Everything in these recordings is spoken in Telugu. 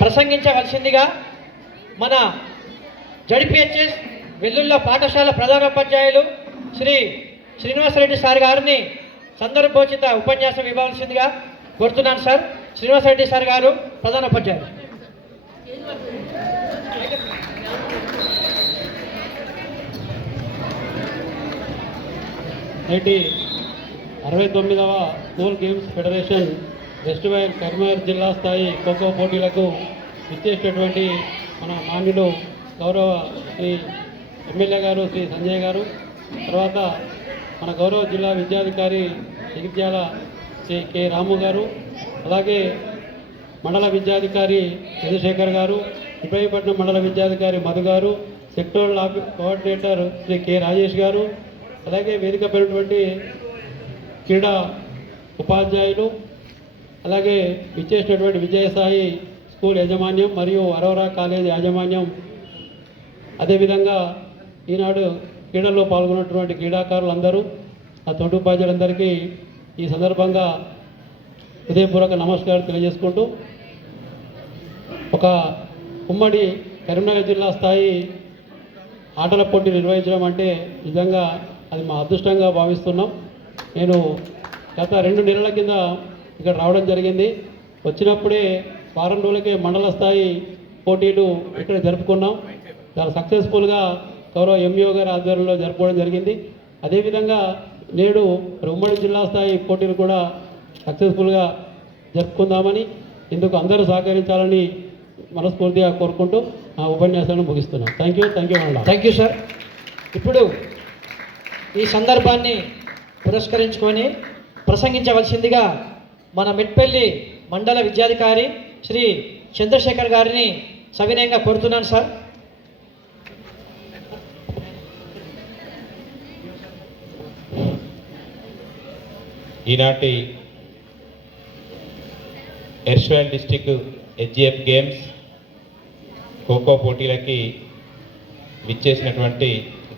ప్రసంగించవలసిందిగా మన జడ్పీహెచ్ఎస్ వెల్లుల్ల పాఠశాల ప్రధానోపాధ్యాయులు శ్రీ శ్రీనివాసరెడ్డి సార్ గారిని సందర్భోచిత ఉపన్యాసం ఇవ్వవలసిందిగా కోరుతున్నాను సార్. శ్రీనివాసరెడ్డి సార్ గారు ప్రధానోపాధ్యాయులు. నేటి 69వ school games federation west Karimnagar జిల్లా స్థాయి ఖోఖో పోటీలకు ఇచ్చేటటువంటి మన మాన్యులు గౌరవ శ్రీ ఎమ్మెల్యే గారు శ్రీ సంజయ్ గారు, తర్వాత మన గౌరవ జిల్లా విద్యాధికారి జగిత్యాల శ్రీ కె రాము గారు, అలాగే మండల విద్యాధికారి చంద్రశేఖర్ గారు, ఇబ్రహీంపట్నం మండల విద్యాధికారి మధు గారు, sectoral coordinator Shri K Rajesh గారు, అలాగే వేదిక పైనటువంటి క్రీడా ఉపాధ్యాయులు, అలాగే ఇచ్చేసినటువంటి విజయసాయి స్కూల్ యాజమాన్యం మరియు అరోరా కాలేజ్ యాజమాన్యం, అదేవిధంగా ఈనాడు క్రీడల్లో పాల్గొన్నటువంటి క్రీడాకారులందరూ, ఆ తోటి ఉపాధ్యాయులందరికీ ఈ సందర్భంగా హృదయపూర్వక నమస్కారం తెలియజేసుకుంటూ, ఒక ఉమ్మడి కరీంనగర్ జిల్లా స్థాయి ఆటల పోటీ నిర్వహించడం అంటే నిజంగా అది మా అదృష్టంగా భావిస్తున్నాం. నేను గత 2 నెలల కింద ఇక్కడ రావడం జరిగింది. వచ్చినప్పుడే వారం రోజులకే మండల స్థాయి పోటీలు ఇక్కడ జరుపుకున్నాం. చాలా సక్సెస్ఫుల్గా గౌరవ ఎంఈఓ గారి ఆధ్వర్యంలో జరుపుకోవడం జరిగింది. అదేవిధంగా నేడు ఉమ్మడి జిల్లా స్థాయి పోటీలు కూడా సక్సెస్ఫుల్గా జరుపుకుందామని, ఇందుకు అందరూ సహకరించాలని మనస్ఫూర్తిగా కోరుకుంటూ నా ఉపన్యాసాన్ని ముగిస్తున్నాను. థ్యాంక్ యూ అన్న. Thank you sir. ఇప్పుడు ఈ సందర్భాన్ని పురస్కరించుకొని ప్రసంగించవలసిందిగా మన మెట్పల్లి మండల విద్యాధికారి శ్రీ చంద్రశేఖర్ గారిని సవినయంగా కోరుతున్నాను సార్. ఈనాటి ఎర్షవల్ డిస్టిక్ హెచ్జిఎఫ్ గేమ్స్ ఖోఖో పోటీలకి విచ్చేసినటువంటి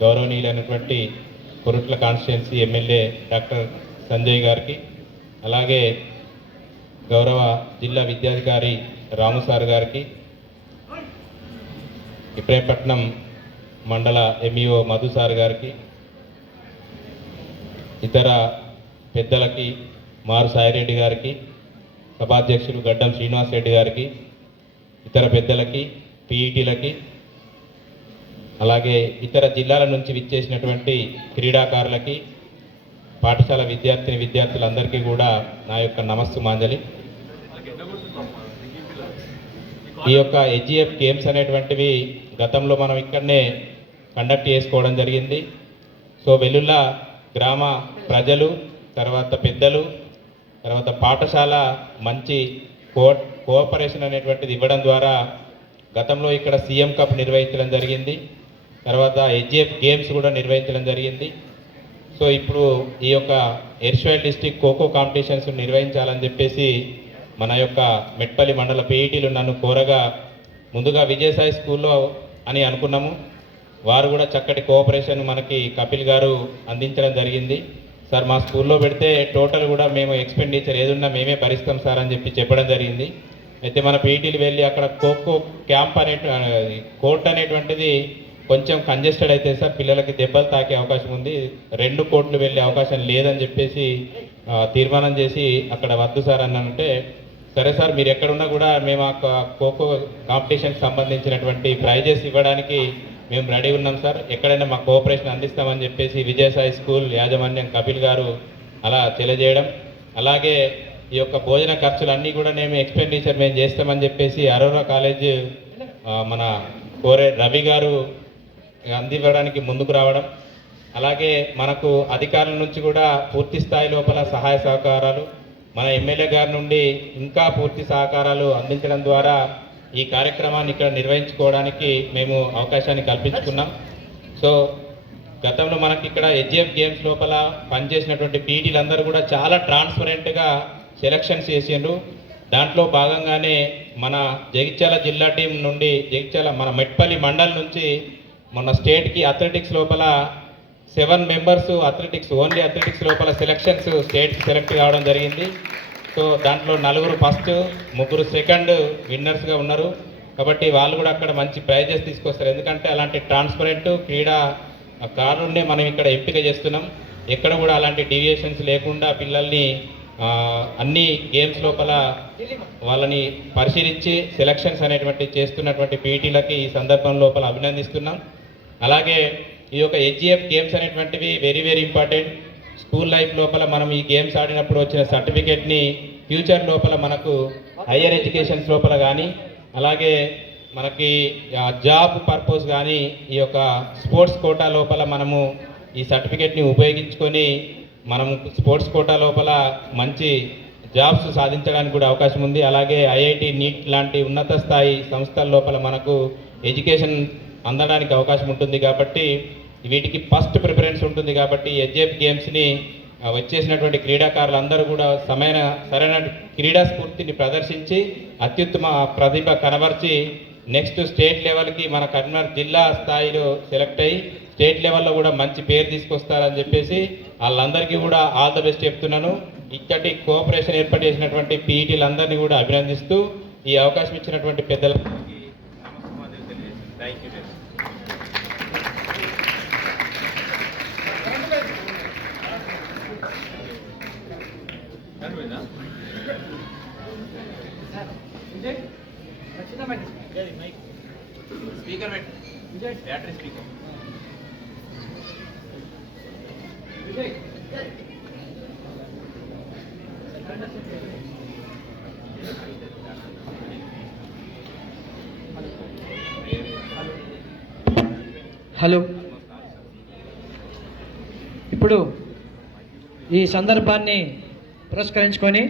గౌరవనీయులైనటువంటి Korutla constituency MLA doctor Sanjay గారికి, అలాగే గౌరవ జిల్లా విద్యాధికారి రాము సార్ గారికి, ఇబ్రహీంపట్నం మండల ఎంఈఓ మధు సార్ గారికి, ఇతర పెద్దలకి, మారు సాయిరెడ్డి గారికి, సభాధ్యక్షులు గడ్డం శ్రీనివాస్ రెడ్డి గారికి, ఇతర పెద్దలకి, పీఈటీలకి, అలాగే ఇతర జిల్లాల నుంచి విచ్చేసినటువంటి క్రీడాకారులకి, పాఠశాల విద్యార్థులందరికీ కూడా నా యొక్క నమస్సుమాంజలి. ఈ యొక్క హెచ్జిఎఫ్ గేమ్స్ అనేటువంటివి గతంలో మనం ఇక్కడనే కండక్ట్ చేసుకోవడం జరిగింది. సో వెల్లుల్ల గ్రామ ప్రజలు, తర్వాత పెద్దలు, తర్వాత పాఠశాల మంచి కోఆపరేషన్ అనేటువంటిది ఇవ్వడం ద్వారా గతంలో ఇక్కడ సీఎం కప్ నిర్వహించడం జరిగింది. తర్వాత హెచ్జిఎఫ్ గేమ్స్ కూడా నిర్వహించడం జరిగింది. సో ఇప్పుడు ఈ యొక్క ఎర్షవల్ డిస్టిక్ ఖోఖో కాంపిటీషన్స్ నిర్వహించాలని చెప్పేసి మన యొక్క మెట్పల్లి మండల పీఈటీలు నన్ను కోరగా, ముందుగా విజయసాయి స్కూల్లో అని అనుకున్నాము. వారు కూడా చక్కటి కోఆపరేషన్ మనకి కపిల్ గారు అందించడం జరిగింది. సార్ మా స్కూల్లో పెడితే టోటల్ కూడా మేము ఎక్స్పెండిచర్ ఏదున్నా మేమే భరిస్తాం సార్ అని చెప్పడం జరిగింది. అయితే మన పీఈటీలు వెళ్ళి అక్కడ ఖోఖో క్యాంప్ కోర్ట్ అనేటువంటిది కొంచెం కంజెస్టెడ్ అయితే సార్ పిల్లలకి దెబ్బలు తాకే అవకాశం ఉంది, 2 కోర్టులు వెళ్ళే అవకాశం లేదని చెప్పేసి తీర్మానం చేసి అక్కడ వద్దు సార్ అన్నానంటే, సరే సార్ మీరు ఎక్కడున్నా కూడా మేము ఆ ఖోఖో కాంపిటీషన్కి సంబంధించినటువంటి ప్రైజెస్ ఇవ్వడానికి మేము రెడీ ఉన్నాం సార్, ఎక్కడైనా మా కోఆపరేషన్ అందిస్తామని చెప్పేసి విజయసాయి స్కూల్ యాజమాన్యం కపిల్ గారు అలా తెలియజేయడం, అలాగే ఈ యొక్క భోజన ఖర్చులు అన్నీ కూడా ఎక్స్పెండిచర్ మేము చేస్తామని చెప్పేసి అరోరా కాలేజ్ మన కోరే రవి గారు అందివ్వడానికి ముందుకు రావడం, అలాగే మనకు అధికారుల నుంచి కూడా పూర్తి స్థాయి లోపల సహాయ సహకారాలు, మన ఎమ్మెల్యే గారి నుండి ఇంకా పూర్తి సహకారాలు అందించడం ద్వారా ఈ కార్యక్రమాన్ని ఇక్కడ నిర్వహించుకోవడానికి మేము అవకాశాన్ని కల్పించుకున్నాం. సో గతంలో మనకి ఇక్కడ హెచ్జిఎఫ్ గేమ్స్ లోపల పనిచేసినటువంటి పీటీలందరూ కూడా చాలా ట్రాన్స్పరెంట్గా సెలక్షన్స్ చేసిండ్రు. దాంట్లో భాగంగానే మన జగిత్యాల జిల్లా టీం నుండి మన మెట్పల్లి మండల్ నుంచి మొన్న స్టేట్కి అథ్లెటిక్స్ లోపల 7 మెంబర్స్ ఓన్లీ అథ్లెటిక్స్ లోపల సెలక్షన్స్ స్టేట్కి సెలెక్ట్ కావడం జరిగింది. సో సో దాంట్లో 4 ఫస్ట్, 3 సెకండ్ విన్నర్స్గా ఉన్నారు. కాబట్టి వాళ్ళు కూడా అక్కడ మంచి ప్రైజెస్ తీసుకొస్తారు. ఎందుకంటే అలాంటి ట్రాన్స్పరెంట్ క్రీడా కారుణ్ణి మనం ఇక్కడ ఎంపిక చేస్తున్నాం. ఎక్కడ కూడా అలాంటి డీవియేషన్స్ లేకుండా పిల్లల్ని అన్ని గేమ్స్ లోపల వాళ్ళని పరిశీలించి సెలక్షన్స్ అనేటువంటి చేస్తున్నటువంటి పీటీలకి ఈ సందర్భం లోపల అభినందిస్తున్నాం. అలాగే ఈ యొక్క హెచ్జిఎఫ్ గేమ్స్ అనేటువంటివి very very important. School life లోపల మనం ఈ గేమ్స్ ఆడినప్పుడు వచ్చిన సర్టిఫికేట్ని ఫ్యూచర్ లోపల మనకు హయ్యర్ ఎడ్యుకేషన్స్ లోపల కానీ అలాగే మనకి జాబ్ పర్పస్ కానీ ఈ యొక్క స్పోర్ట్స్ కోటా లోపల మనము ఈ సర్టిఫికేట్ని ఉపయోగించుకొని మనం స్పోర్ట్స్ కోటా లోపల మంచి జాబ్స్ సాధించడానికి కూడా అవకాశం ఉంది. అలాగే ఐఐటి, నీట్ లాంటి ఉన్నత స్థాయి సంస్థల లోపల మనకు ఎడ్యుకేషన్ అందడానికి అవకాశం ఉంటుంది. కాబట్టి వీటికి ఫస్ట్ ప్రిఫరెన్స్ ఉంటుంది. కాబట్టి హెచ్జిఎఫ్ గేమ్స్ని వచ్చేసినటువంటి క్రీడాకారులందరూ కూడా సరైన క్రీడా స్ఫూర్తిని ప్రదర్శించి అత్యుత్తమ ప్రతిభ కనబర్చి నెక్స్ట్ స్టేట్ లెవెల్కి మన కరీంనగర్ జిల్లా స్థాయిలో సెలెక్ట్ అయ్యి స్టేట్ లెవెల్లో కూడా మంచి పేరు తీసుకొస్తారని చెప్పేసి వాళ్ళందరికీ కూడా ఆల్ ద బెస్ట్ చెప్తున్నాను. ఇక్కడి కోఆపరేషన్ ఏర్పాటు చేసినటువంటి పీఈటీలందరినీ కూడా అభినందిస్తూ ఈ అవకాశం ఇచ్చినటువంటి పెద్దలకు thank you. Speaker battery speaker hello. ఇప్పుడు ఈ సందర్భాన్ని పురస్కరించుకొని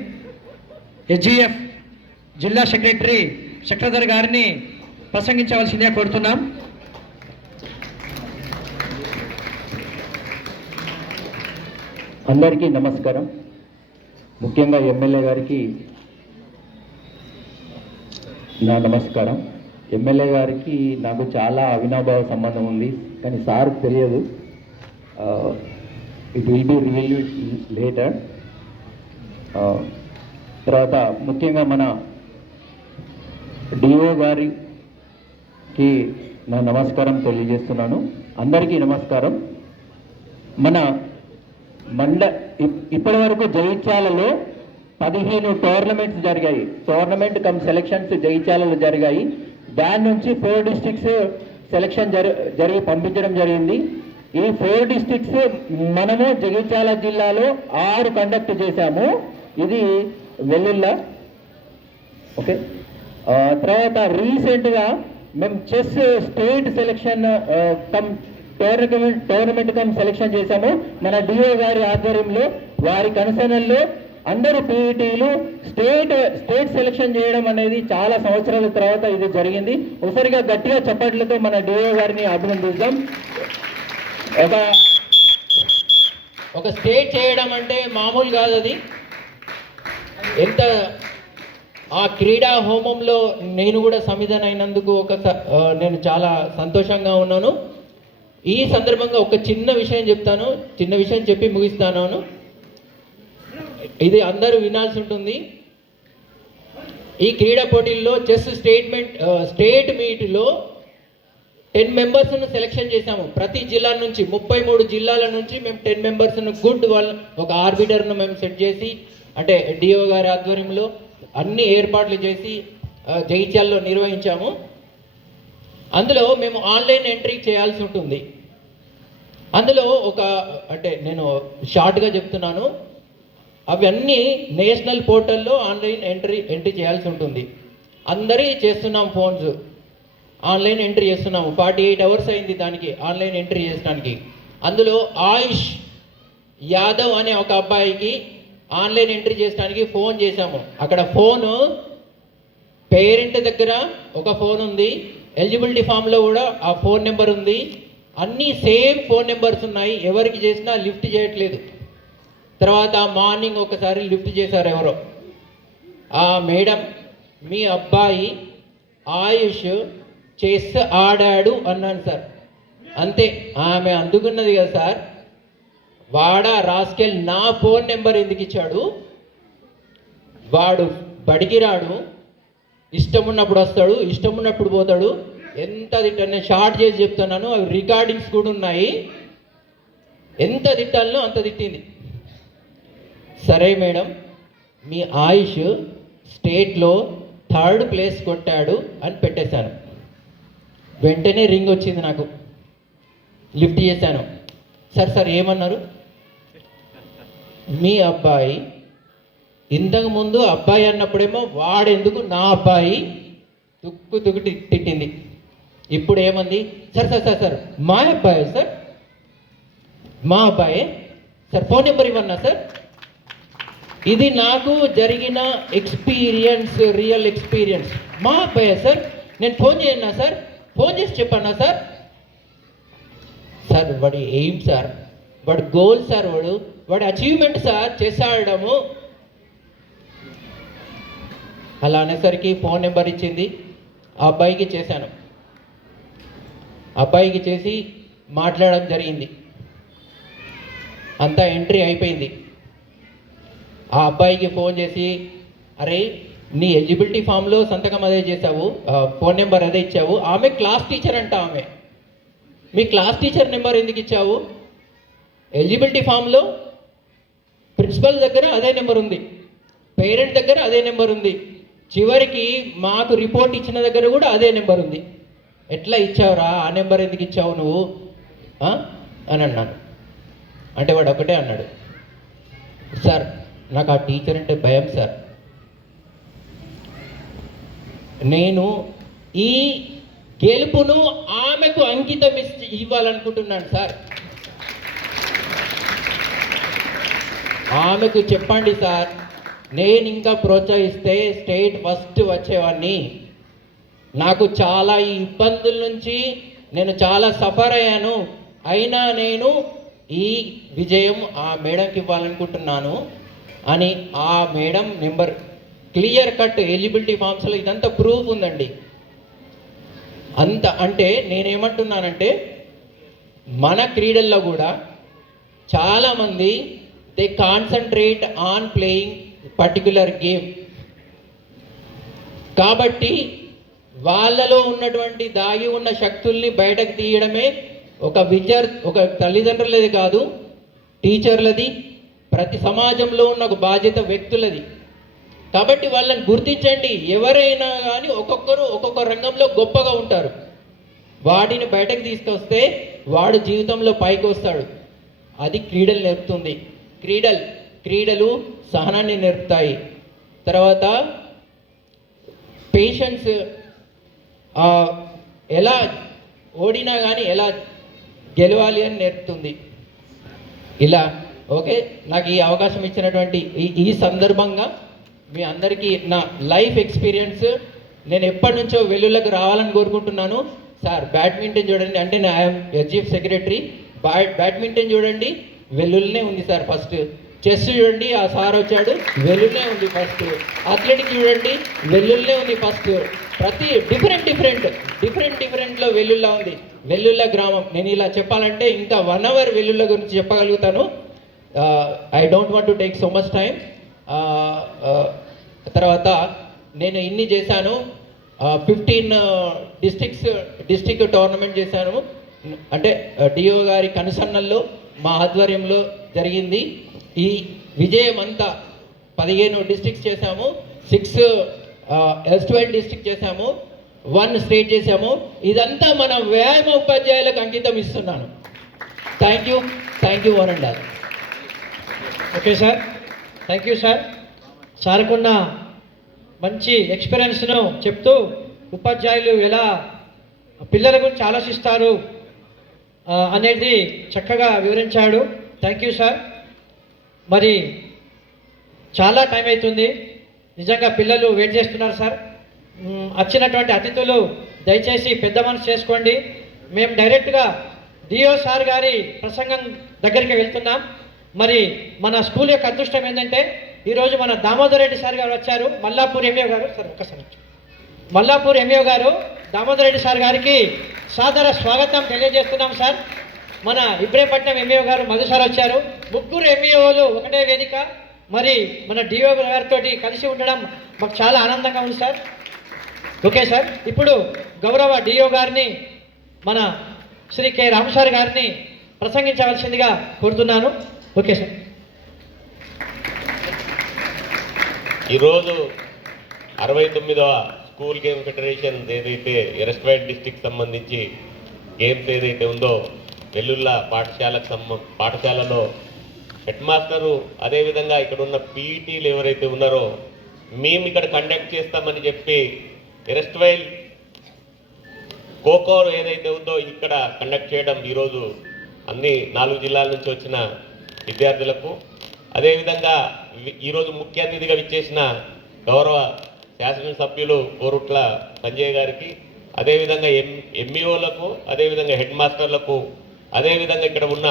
హెచ్జిఎఫ్ జిల్లా సెక్రటరీ చక్రధర్ గారిని ప్రసంగించవలసిందిగా కోరుతున్నాం. అందరికీ నమస్కారం. ముఖ్యంగా ఎమ్మెల్యే గారికి నా నమస్కారం. ఎమ్మెల్యే గారికి నాకు చాలా అవినాభావ సంబంధం ఉంది, కానీ సార్ తెలియదు. It will be really later. తర్వాత ముఖ్యంగా మన డిఓ గారికి నా నమస్కారం తెలియజేస్తున్నాను. అందరికీ నమస్కారం. ఇప్పటి వరకు జగిత్యాలలో 15 టోర్నమెంట్స్ జరిగాయి. టోర్నమెంట్ కమ్ సెలక్షన్స్ జగిత్యాలలో జరిగాయి. దాని నుంచి 4 డిస్ట్రిక్ట్స్ సెలక్షన్ జరిగి పంపించడం జరిగింది. ఈ 4 డిస్ట్రిక్ట్స్ మనము జగిత్యాల జిల్లాలో 6 కండక్ట్ చేశాము. ఇది వెల్లుల్లా. ఓకే. తర్వాత రీసెంట్గా మేము chess state selection tournament come selection చేశాము. మన డిఓ గారి ఆధ్వర్యంలో వారి కన్సర్న్లో అందరూ పీఈటీలు స్టేట్ సెలక్షన్ చేయడం అనేది చాలా సంవత్సరాల తర్వాత ఇది జరిగింది. ఒకసారిగా గట్టిగా చప్పట్లతో మన డిఓ గారిని అభినందిద్దాం. ఒక స్టేట్ చేయడం అంటే మామూలు కాదు. అది ఎంత ఆ క్రీడా హోమంలో నేను కూడా సమిధన అయినందుకు నేను చాలా సంతోషంగా ఉన్నాను. ఈ సందర్భంగా ఒక చిన్న విషయం చెప్తాను, చిన్న విషయం చెప్పి ముగిస్తాను. ఇది అందరూ వినాల్సి ఉంటుంది. ఈ క్రీడా పోటీల్లో చెస్ స్టేట్ మీట్లో 10 మెంబర్స్ను సెలెక్షన్ చేశాము. ప్రతి జిల్లా నుంచి 33 జిల్లాల నుంచి మేము 10 మెంబర్స్ను ఒక ఆర్బిటర్ను మేము సెట్ చేసి, అంటే డిఓ గారి ఆధ్వర్యంలో అన్ని ఏర్పాట్లు చేసి జగిత్యాల్లో నిర్వహించాము. అందులో మేము ఆన్లైన్ ఎంట్రీ చేయాల్సి ఉంటుంది. అందులో అంటే నేను షార్ట్గా చెప్తున్నాను, అవన్నీ నేషనల్ పోర్టల్లో ఆన్లైన్ ఎంట్రీ చేయాల్సి ఉంటుంది. అందరి చేస్తున్నాం, ఫోన్స్ ఆన్లైన్ ఎంట్రీ చేస్తున్నాము. 48 అవర్స్ అయింది దానికి ఆన్లైన్ ఎంట్రీ చేసడానికి. అందులో ఆయుష్ యాదవ్ అనే ఒక అబ్బాయికి ఆన్లైన్ ఎంట్రీ చేయడానికి ఫోన్ చేశాము. అక్కడ ఫోను పేరెంట్ దగ్గర ఒక ఫోన్ ఉంది, ఎలిజిబిలిటీ ఫామ్లో కూడా ఆ ఫోన్ నెంబర్ ఉంది, అన్నీ సేమ్ ఫోన్ నెంబర్స్ ఉన్నాయి. ఎవరికి చేసినా లిఫ్ట్ చేయట్లేదు. తర్వాత మార్నింగ్ ఒకసారి లిఫ్ట్ చేశారు ఎవరో. మేడం, మీ అబ్బాయి ఆయుష్ చెస్ ఆడాడు అన్నాను సార్. అంతే. ఆమె అందుకున్నది కదా సార్, వాడా రాస్కెల్ నా ఫోన్ నెంబర్ ఎందుకు ఇచ్చాడు, వాడు బడికి రాడు, ఇష్టం ఉన్నప్పుడు వస్తాడు, ఇష్టం ఉన్నప్పుడు పోతాడు. ఎంత తిట్టాను, నేను షార్ట్ చేసి చెప్తున్నాను, అవి రికార్డింగ్స్ కూడా ఉన్నాయి. ఎంత తిట్టాలనో అంత తిట్టింది. సరే మేడం, మీ ఆయుష్ స్టేట్లో 3rd ప్లేస్ కొట్టాడు అని పెట్టేశాను. వెంటనే రింగ్ వచ్చింది నాకు, లిఫ్ట్ చేశాను. సార్ ఏమన్నారు? మీ అబ్బాయి ఇంతకు ముందు అబ్బాయి అన్నప్పుడేమో వాడెందుకు నా అబ్బాయి తుక్కు తిట్టింది. ఇప్పుడు ఏమంది? సార్ మా అబ్బాయి సార్, మా అబ్బాయే సార్, ఫోన్ నెంబర్ ఇవ్వన్నా సార్. ఇది నాకు జరిగిన ఎక్స్పీరియన్స్, రియల్ ఎక్స్పీరియన్స్. మా అబ్బాయే సార్, నేను ఫోన్ చేయన్నా సార్, ఫోన్ చేసి చెప్పన్నా సార్. సార్ వాడి ఎయిమ్ సార్, వాడి గోల్ సార్, వాడి అచీవ్మెంట్ సార్, చేసాడము. అలా అనేసరికి ఫోన్ నెంబర్ ఇచ్చింది, ఆ అబ్బాయికి చేశాను. అబ్బాయికి చేసి మాట్లాడడం జరిగింది. అంతా ఎంట్రీ అయిపోయింది. ఆ అబ్బాయికి ఫోన్ చేసి, అరే నీ ఎలిజిబిలిటీ ఫామ్లో సంతకం అదే చేసావు, ఫోన్ నెంబర్ అదే ఇచ్చావు, ఆమె క్లాస్ టీచర్ అంట, ఆమె మీ క్లాస్ టీచర్ నెంబర్ ఎందుకు ఇచ్చావు? ఎలిజిబిలిటీ ఫామ్లో ప్రిన్సిపల్ దగ్గర అదే నెంబర్ ఉంది, పేరెంట్ దగ్గర అదే నెంబర్ ఉంది, చివరికి మాకు రిపోర్ట్ ఇచ్చిన దగ్గర కూడా అదే నెంబర్ ఉంది. ఎట్లా ఇచ్చావురా, ఆ నెంబర్ ఎందుకు ఇచ్చావు నువ్వు అని అన్నాను. అంటే వాడు ఒకటే అన్నాడు, సార్ నాకు ఆ టీచర్ అంటే భయం సార్, నేను ఈ గెలుపును ఆమెకు అంకితం ఇవ్వాలనుకుంటున్నాను సార్. ఆమెకు చెప్పండి సార్, నేను ఇంకా ప్రోత్సహిస్తే స్టేట్ ఫస్ట్ వచ్చేవాడిని. నాకు చాలా ఈ ఇబ్బందుల నుంచి నేను చాలా సఫర్ అయ్యాను, అయినా నేను ఈ విజయం ఆ మేడంకి ఇవ్వాలనుకుంటున్నాను అని ఆ madam number clear cut eligibility ఫామ్స్లో ఇదంతా ప్రూఫ్ ఉందండి. అంత అంటే నేనేమంటున్నానంటే, మన క్రీడల్లో కూడా చాలామంది they concentrate on playing particular game. కాబట్టి వాళ్ళలో ఉన్నటువంటి దాగి ఉన్న శక్తుల్ని బయటకు తీయడమే ఒక తల్లిదండ్రులది కాదు, టీచర్లది, ప్రతి సమాజంలో ఉన్న ఒక బాధ్యత వ్యక్తులది. కాబట్టి వాళ్ళని గుర్తించండి. ఎవరైనా కానీ ఒక్కొక్కరు ఒక్కొక్క రంగంలో గొప్పగా ఉంటారు. వాడిని బయటకు తీసుకొస్తే వాడు జీవితంలో పైకి వస్తాడు. అది క్రీడలు నేర్పుతుంది. క్రీడలు సహనాన్ని నేర్పుతాయి. తర్వాత పేషెన్స్, ఎలా ఓడినా కానీ ఎలా గెలవాలి అని నేర్పుతుంది. ఇలా ఓకే, నాకు ఈ అవకాశం ఇచ్చినటువంటి ఈ సందర్భంగా మీ అందరికీ నా లైఫ్ ఎక్స్పీరియన్స్, నేను ఎప్పటి నుంచో వెల్లుల్లకు రావాలని కోరుకుంటున్నాను. సార్ బ్యాడ్మింటన్ చూడండి, అంటే నేను ఐఎమ్ ఎస్జిఎఫ్ సెక్రటరీ. బ్యాడ్మింటన్ చూడండి, వెల్లుల్నే ఉంది సార్ ఫస్ట్. చెస్ చూడండి, ఆ సార్ వచ్చాడు, వెల్లుల్నే ఉంది ఫస్ట్. అథ్లెటిక్ చూడండి, వెల్లుల్నే ఉంది ఫస్ట్. ప్రతి డిఫరెంట్లో వెల్లుల్లా ఉంది. వెల్లుల్ల గ్రామం, నేను ఇలా చెప్పాలంటే ఇంకా 1 hour వెల్లుల్ల గురించి చెప్పగలుగుతాను. I don't want to take so much time. తర్వాత నేను ఇన్ని చేశాను, 15 డిస్ట్రిక్ట్ టోర్నమెంట్ చేశాను. అంటే డిఓ గారి కనుసన్నల్లో మా ఆధ్వర్యంలో జరిగింది. ఈ విజయం అంతా 15 డిస్ట్రిక్ట్స్ చేశాము, 6 ఎస్12 డిస్ట్రిక్ట్ చేశాము, 1 స్టేట్ చేశాము. ఇదంతా మన వ్యాయామ ఉపాధ్యాయులకు అంకితం ఇస్తున్నాను. Thank you one and all. Okay sir, thank you sir. సార్కున్న మంచి ఎక్స్పీరియన్స్ను చెప్తూ ఉపాధ్యాయులు ఎలా పిల్లల గురించి ఆలోచిస్తారు అనేది చక్కగా వివరించాడు. Thank you sir. మరి చాలా టైం అవుతుంది, నిజంగా పిల్లలు వెయిట్ చేస్తున్నారు సార్. వచ్చినటువంటి అతిథులు దయచేసి పెద్ద మనసు చేసుకోండి. మేము డైరెక్ట్గా డిఓ సార్ గారి ప్రసంగం దగ్గరికి వెళ్తున్నాం. మరి మన స్కూల్ యొక్క అదృష్టం ఏంటంటే ఈరోజు మన దామోదర్ రెడ్డి సార్ గారు వచ్చారు, మల్లాపూర్ ఎంఈఓ గారు. సార్ ఒకసారి మల్లాపూర్ ఎంఈఓ గారు దామోదర్ రెడ్డి సార్ గారికి సాదర స్వాగతం తెలియజేస్తున్నాం సార్. మన ఇబ్రహీంపట్నం ఎంఈఓ గారు మధు సార్ వచ్చారు. 3 ఎంఈఓలు ఒకటే వేదిక, మరి మన డిఓ గారితో కలిసి ఉండడం మాకు చాలా ఆనందంగా ఉంది సార్. ఓకే సార్, ఇప్పుడు గౌరవ డిఓ గారిని మన శ్రీ కె రామసారి గారిని ప్రసంగించవలసిందిగా కోరుతున్నాను. Okay sir. ఈరోజు 69వ స్కూల్ గేమ్ ఫెడరేషన్ ఏదైతే ఎరస్ట్రైడ్ డిస్టిక్ సంబంధించి గేమ్స్ ఏదైతే ఉందో వెల్లుల్లా పాఠశాలలో హెడ్ మాస్టరు అదేవిధంగా ఇక్కడ ఉన్న పీఈటీలు ఎవరైతే ఉన్నారో మేము ఇక్కడ కండక్ట్ చేస్తామని చెప్పి ఎరస్ట్రైల్ ఖోఖో ఏదైతే ఉందో ఇక్కడ కండక్ట్ చేయడం ఈరోజు అన్ని 4 జిల్లాల నుంచి వచ్చిన విద్యార్థులకు, అదేవిధంగా ఈరోజు ముఖ్య అతిథిగా విచ్చేసిన గౌరవ శాసనసభ్యులు కోరుట్ల సంజయ్ గారికి, అదేవిధంగా ఎంఈఓలకు, అదేవిధంగా హెడ్ మాస్టర్లకు, అదేవిధంగా ఇక్కడ ఉన్న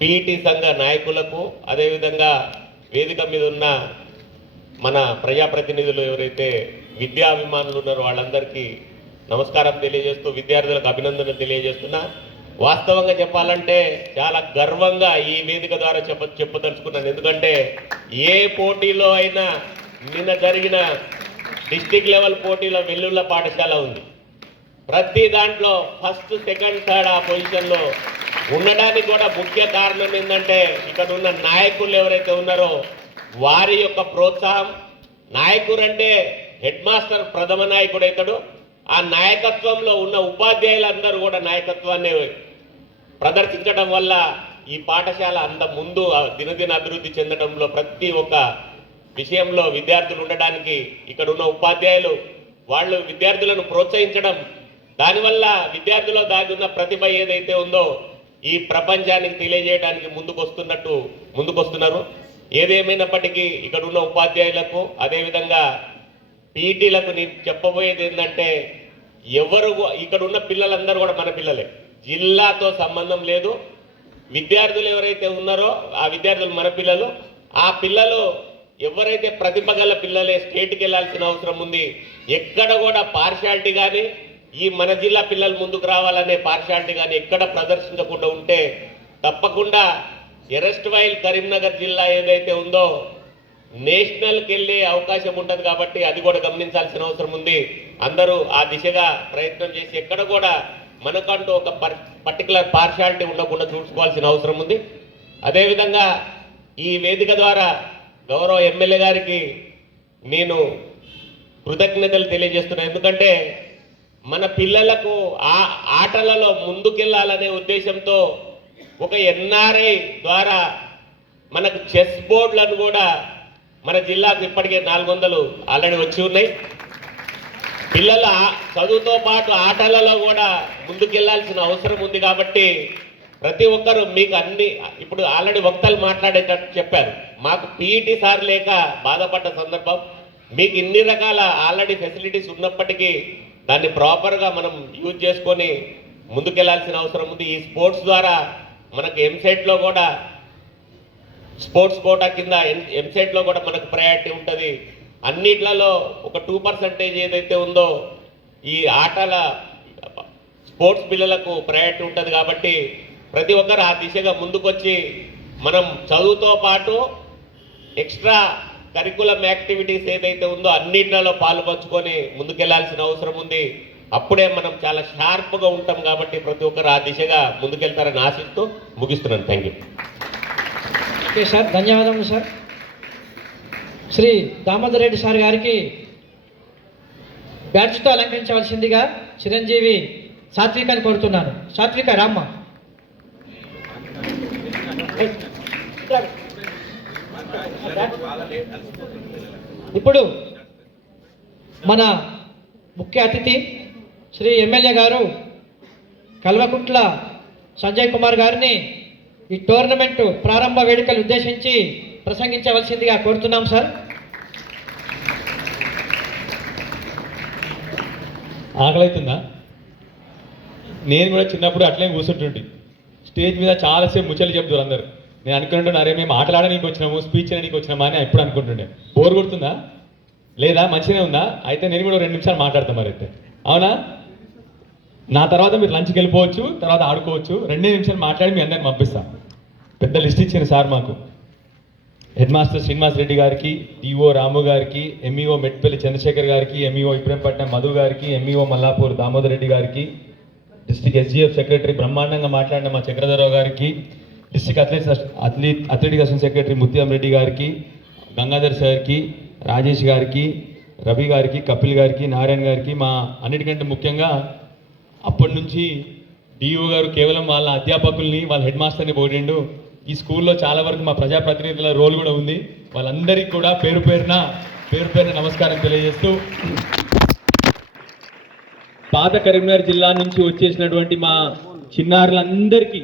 పీఈటీ సంఘ నాయకులకు, అదేవిధంగా వేదిక మీద ఉన్న మన ప్రజాప్రతినిధులు ఎవరైతే విద్యాభిమానులు ఉన్నారో వాళ్ళందరికీ నమస్కారం తెలియజేస్తూ విద్యార్థులకు అభినందనలు తెలియజేస్తున్నా. వాస్తవంగా చెప్పాలంటే చాలా గర్వంగా ఈ వేదిక ద్వారా చెప్పదలుచుకున్నాను. ఎందుకంటే ఏ పోటీలో అయినా నిన్న జరిగిన డిస్టిక్ లెవెల్ పోటీలో వెల్లుల్లా పాఠశాల ఉంది. ప్రతి దాంట్లో ఫస్ట్, సెకండ్, థర్డ్ ఆ పొజిషన్లో ఉండడానికి కూడా ముఖ్య కారణం ఏంటంటే ఇక్కడ ఉన్న నాయకులు ఎవరైతే ఉన్నారో వారి యొక్క ప్రోత్సాహం. నాయకుడు అంటే హెడ్ మాస్టర్ ప్రథమ నాయకుడు అవుతాడు. ఆ నాయకత్వంలో ఉన్న ఉపాధ్యాయులందరూ కూడా నాయకత్వాన్ని ప్రదర్శించడం వల్ల ఈ పాఠశాల అంత ముందు దినదిన అభివృద్ధి చెందడంలో ప్రతి ఒక్క విషయంలో విద్యార్థులు ఉండడానికి ఇక్కడ ఉన్న ఉపాధ్యాయులు వాళ్ళు విద్యార్థులను ప్రోత్సహించడం, దానివల్ల విద్యార్థుల్లో దాగి ఉన్న ప్రతిభ ఏదైతే ఉందో ఈ ప్రపంచానికి తెలియజేయడానికి ముందుకొస్తున్నారు. ఏదేమైనప్పటికీ ఇక్కడ ఉన్న ఉపాధ్యాయులకు, అదేవిధంగా పీఈటీలకు నేను చెప్పబోయేది ఏంటంటే ఎవరు ఇక్కడ ఉన్న పిల్లలందరూ కూడా మన పిల్లలే, జిల్లాతో సంబంధం లేదు. విద్యార్థులు ఎవరైతే ఉన్నారో ఆ విద్యార్థులు మన పిల్లలు. ఆ పిల్లలు ఎవరైతే ప్రతిభ గల పిల్లలే స్టేట్కి వెళ్ళాల్సిన అవసరం ఉంది. ఎక్కడ కూడా పార్షాలిటీ కానీ ఈ మన జిల్లా పిల్లలు ముందుకు రావాలనే పార్షాలిటీ కానీ ఎక్కడ ప్రదర్శించకుండా ఉంటే తప్పకుండా ఎరస్ట్వైల్ కరీంనగర్ జిల్లా ఏదైతే ఉందో నేషనల్కి వెళ్ళే అవకాశం ఉంటుంది. కాబట్టి అది కూడా గమనించాల్సిన అవసరం ఉంది. అందరూ ఆ దిశగా ప్రయత్నం చేసి ఎక్కడ కూడా మనకంటూ ఒక పర్టికులర్ పార్షాలిటీ ఉండకుండా చూసుకోవాల్సిన అవసరం ఉంది. అదేవిధంగా ఈ వేదిక ద్వారా గౌరవ ఎమ్మెల్యే గారికి నేను కృతజ్ఞతలు తెలియజేస్తున్నాను. ఎందుకంటే మన పిల్లలకు ఆ ఆటలలో ముందుకెళ్ళాలనే ఉద్దేశంతో ఒక ఎన్ఆర్ఐ ద్వారా మనకు చెస్ బోర్డులను కూడా మన జిల్లాకు ఇప్పటికే 400 ఆల్రెడీ వచ్చి ఉన్నాయి. పిల్లల చదువుతో పాటు ఆటలలో కూడా ముందుకెళ్లాల్సిన అవసరం ఉంది. కాబట్టి ప్రతి ఒక్కరూ మీకు అన్ని ఇప్పుడు ఆల్రెడీ వక్తలు మాట్లాడేటట్టు చెప్పారు. మాకు పీఈటీ సార్ లేక బాధపడ్డ సందర్భం. మీకు ఇన్ని రకాల ఆల్రెడీ ఫెసిలిటీస్ ఉన్నప్పటికీ దాన్ని ప్రాపర్గా మనం యూజ్ చేసుకొని ముందుకెళ్లాల్సిన అవసరం ఉంది. ఈ స్పోర్ట్స్ ద్వారా మనకు ఎంసెట్లో కూడా స్పోర్ట్స్ కోటా కింద ఎంసెట్లో కూడా మనకు ప్రయారిటీ ఉంటుంది. అన్నిట్లలో ఒక 2% ఏదైతే ఉందో ఈ ఆటల స్పోర్ట్స్ పిల్లలకు ప్రయారిటీ ఉంటుంది. కాబట్టి ప్రతి ఒక్కరు ఆ దిశగా ముందుకొచ్చి మనం చదువుతో పాటు ఎక్స్ట్రా కరికులం యాక్టివిటీస్ ఏదైతే ఉందో అన్నిట్లలో పాలు పంచుకొని ముందుకెళ్లాల్సిన అవసరం ఉంది. అప్పుడే మనం చాలా షార్ప్గా ఉంటాం. కాబట్టి ప్రతి ఒక్కరు ఆ దిశగా ముందుకెళ్తారని ఆశిస్తూ ముగిస్తున్నాను. Thank you. ఓకే సార్, ధన్యవాదములు సార్. శ్రీ దామోదర్ రెడ్డి సార్ గారికి బ్యాడ్జ్తో అలంకరించవలసిందిగా చిరంజీవి సాత్వికాన్ని కోరుతున్నాను. సాత్విక రామ్మ. ఇప్పుడు మన ముఖ్య అతిథి శ్రీ ఎమ్మెల్యే గారు కల్వకుంట్ల సంజయ్ కుమార్ గారిని ఈ టోర్నమెంట్ ప్రారంభ వేడుకలు ఉద్దేశించి ప్రసంగించవలసిందిగా కోరుతున్నాం సార్. ఆకలవుతుందా? నేను కూడా చిన్నప్పుడు అట్లే కూర్చుంటుంటే స్టేజ్ మీద చాలాసేపు ముచ్చట్లు చెప్తారు అందరు. నేను అనుకుంటున్నాను, అరే మేము ఆటలాడడానికి వచ్చినాము, స్పీచ్ చేయడానికి వచ్చినామా అని ఎప్పుడు అనుకుంటుండే. బోర్ కొడుతుందా లేదా? మంచిగానే ఉందా? అయితే నేను కూడా 2 నిమిషాలు మాట్లాడతాను. మరి అయితే అవునా? నా తర్వాత మీరు లంచ్కి వెళ్ళిపోవచ్చు, తర్వాత ఆడుకోవచ్చు. 2 నిమిషాలు మాట్లాడి మీ అందరిని పంపిస్తాను. పెద్ద లిస్ట్ ఇచ్చిన సార్ మాకు. హెడ్ మాస్టర్ శ్రీనివాస్ రెడ్డి గారికి, డిఓ రాము గారికి, ఎంఈఓ మెట్పల్లి చంద్రశేఖర్ గారికి, ఎంఈఓ ఇబ్రహంపట్నం మధు గారికి, ఎంఈఓ మల్లాపూర్ దామోదర్ రెడ్డి గారికి, డిస్ట్రిక్ట్ ఎస్జీఎఫ్ సెక్రటరీ బ్రహ్మాండంగా మాట్లాడిన మా చక్రధరరావు గారికి, డిస్ట్రిక్ట్ అథ్లెటిక్ అసోసియేషన్ సెక్రటరీ ముత్యం రెడ్డి గారికి, గంగాధర్ సార్కి, రాజేష్ గారికి, రవి గారికి, కపిల్ గారికి, నారాయణ గారికి, మా అన్నిటికంటే ముఖ్యంగా అప్పటి నుంచి డిఓ గారు కేవలం వాళ్ళ అధ్యాపకుల్ని, వాళ్ళ హెడ్ మాస్టర్ని పోడిండు. ఈ స్కూల్లో చాలా వరకు మా ప్రజాప్రతినిధుల రోల్ కూడా ఉంది. వాళ్ళందరికీ కూడా పేరు పేరున నమస్కారం తెలియజేస్తూ, పాత కరీంనగర్ జిల్లా నుంచి వచ్చేసినటువంటి మా చిన్నారులందరికీ